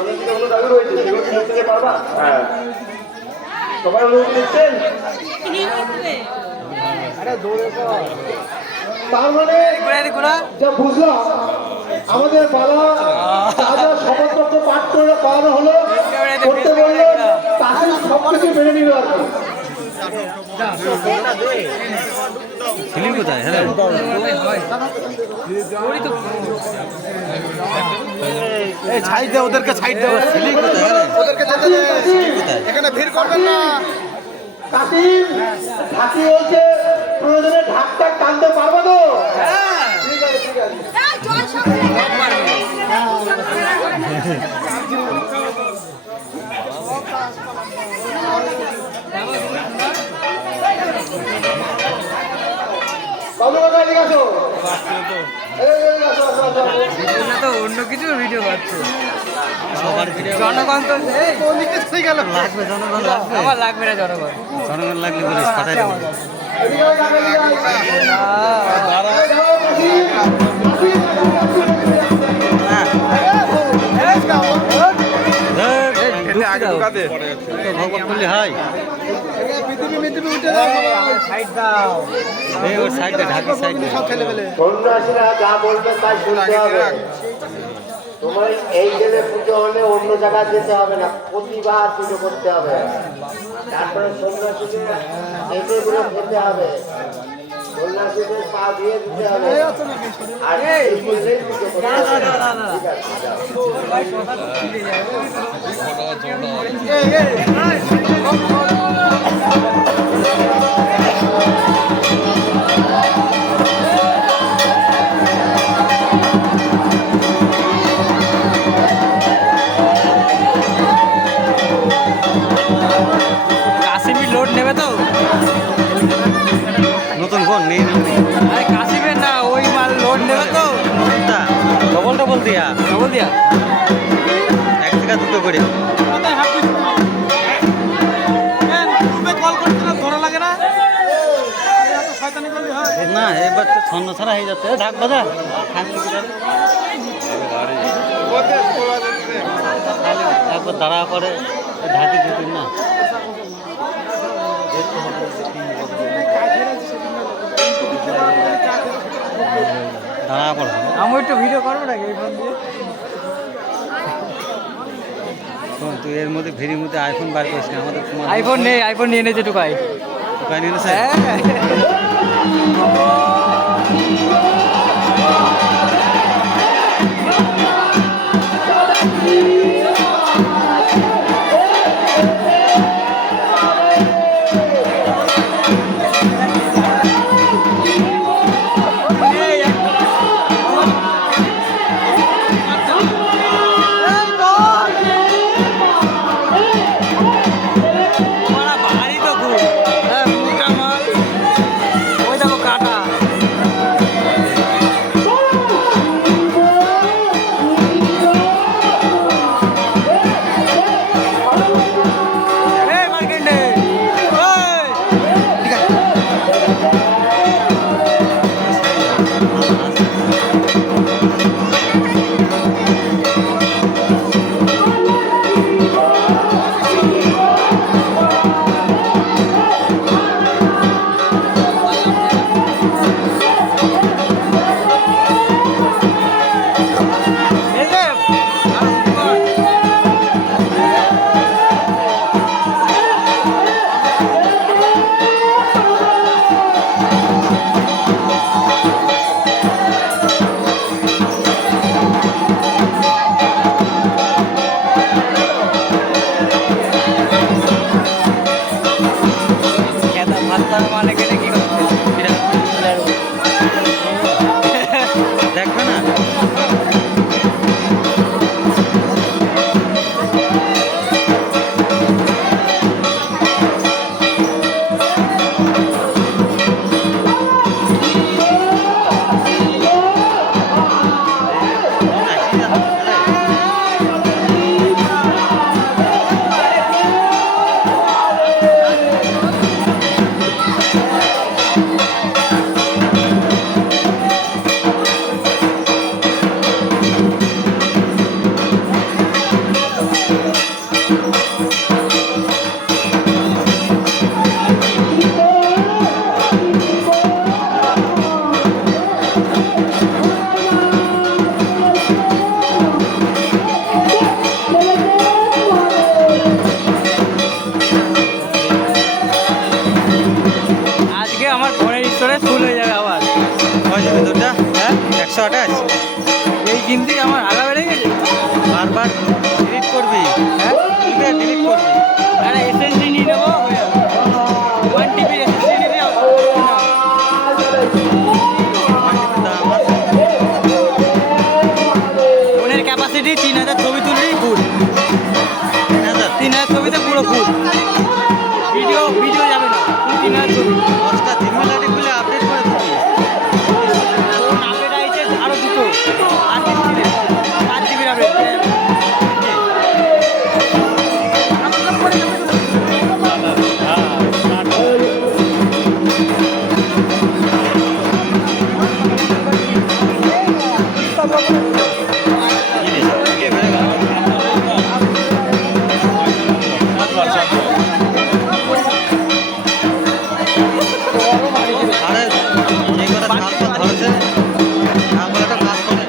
অনেকগুলো দাবি রয়েছে, সেগুলো কি মুখ থেকে পারবা? হ্যাঁ, সবাই অনুমতি দিচ্ছেন? তার মানে যা বুঝলাম, আমাদের বাবা যা যা শপথপত্র পাঠ করে করানো হলো, করতে বললো, তাকে সব কিছু মেনে নিল আর কি। কোথায়? হ্যাঁ, সাইড দাও, ওদেরকে সাইড দাও। ওদেরকে যেতে দে, এখানে ভিড় করবেন না। কাকিম, কাকি বলছে প্রয়োজনে ঢাকটা টানতে পারবো তো? ঠিক আছে, ঠিক আছে। বাবু কাকা এদিকে আসো। তো অন্য কিছু ভিডিও করছে জনগণ তো লাগবে জনগণ, লাগবে আমার লাগবে না জনগণ জনগণ লাগলে বলিস পাঠাই দেবো। এদিকে আয়, কাকা, এদিকে ভগবান করলে হয় ওর সাইডে ঢাকি সাইডে সন্ন্যাসীরা যা বলবে তাই শুনতে হবে। তোমার এই জেলে পুজো হলে অন্য জায়গায় যেতে হবে না, প্রতিবার পুজো করতে হবে। তারপরে সন্ন্যাসীদের এগুলো খেতে হবে, সন্ন্যাসীদের পা দিয়ে দিতে হবে, আর এই জেলেই পুজো করতে হবে। ঠিক আছে, যাও। কাশ্মীর লোড নেবে তো নতুন ফোন নেই আরে কাশ্মীর না ওই মাল লোড নেবে তো ডবল ডবল দিয়া ডবল দিয়া এক টাকা দুটো করে না এবার তো ছন্ন ছাড়া হয়ে যাচ্ছে ঢাক বাজা একবার দাঁড়া করে ঢাকি দিতে না দাঁড়া পড়া আমি একটু ভিডিও করবো নাকি এই ফোন দিয়ে তুই এর মধ্যে ভিড়ির মধ্যে আইফোন বার করিস না আমাদের আইফোন নেই আইফোন নিয়ে এনেছে টুকাই দোকান এনেছে 128 এই কিনতে আমার আগা বেড়ে গেছে। বারবার ডিলিট করবি, হ্যাঁ ডিলিট করবি। আরে এসএসডি নিয়ে নেবো, হয়ে যাবে। 1 টিবি এসএসডি নিয়ে দাম আছে। ফোনের ক্যাপাসিটি 3000 ছবি তুললেই ফুল। 3000 3000 ছবিতে পুরো ফুল। ভিডিও যাবে না, 3000 ছবি। 10টা জিমেল আইডি খুলে আপডেট করে দিবি। ফোন আপডেট আইছে আরো দুটো, আর 3 জিবি 5 জিবির আপডেট। আরে এই কথা কাজ ধরেছে না বলে একটা কাজ করে।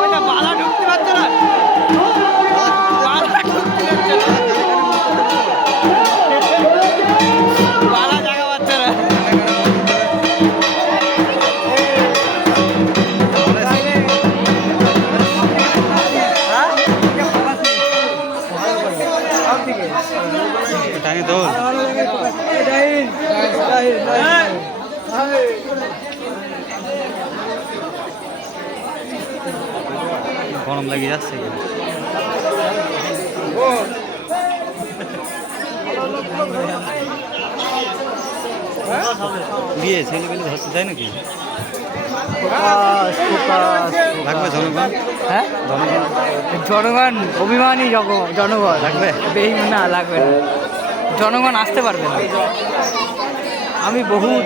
ওইটা বালা ঢুকতে পারছে না, বালা ঢুকতে পারছে না, বালা জায়গা পাচ্ছে না। টানি দৌড় গরম লেগে যাচ্ছে। বিয়ে ছেলেগুলি ধরতে যায় নাকি? লাগবে জনগণ, হ্যাঁ জনগণ জনগণ অভিমানী জনগণ লাগবে। বেশি না লাগবে না, জনগণ আসতে পারবে না। আমি বহুত